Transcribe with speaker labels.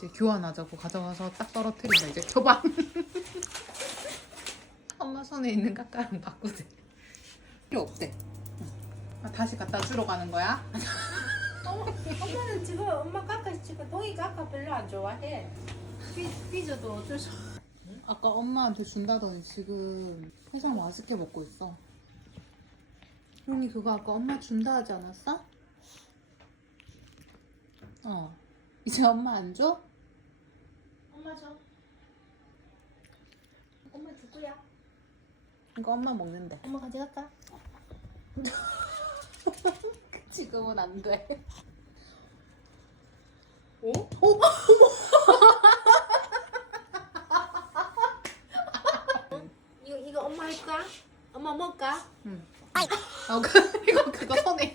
Speaker 1: 이제 교환하자고 가져가서 딱 떨어뜨린다 이제 줘봐 엄마 손에 있는 까까랑 바꾸세 필요 없대 아, 다시 갖다 주러 가는 거야? 엄마는
Speaker 2: 지금 엄마 까까 지금 동이 까까 별로 안 좋아해. 삐, 삐져도 어쩔 수.
Speaker 1: 아까 엄마한테 준다더니 지금 해상 맛있게 먹고 있어 형이 그거 아까 엄마 준다 하지 않았어? 어 이제 엄마 안 줘?
Speaker 2: 맞아. 엄마 누구야?
Speaker 1: 이거 엄마 먹는데.
Speaker 2: 엄마 가져갈까?
Speaker 1: 그 지금은 안 돼.
Speaker 2: 어? 어? 이거 이거 엄마 할까? 엄마 먹을까?
Speaker 1: 어, 그- 이거 그거 손에.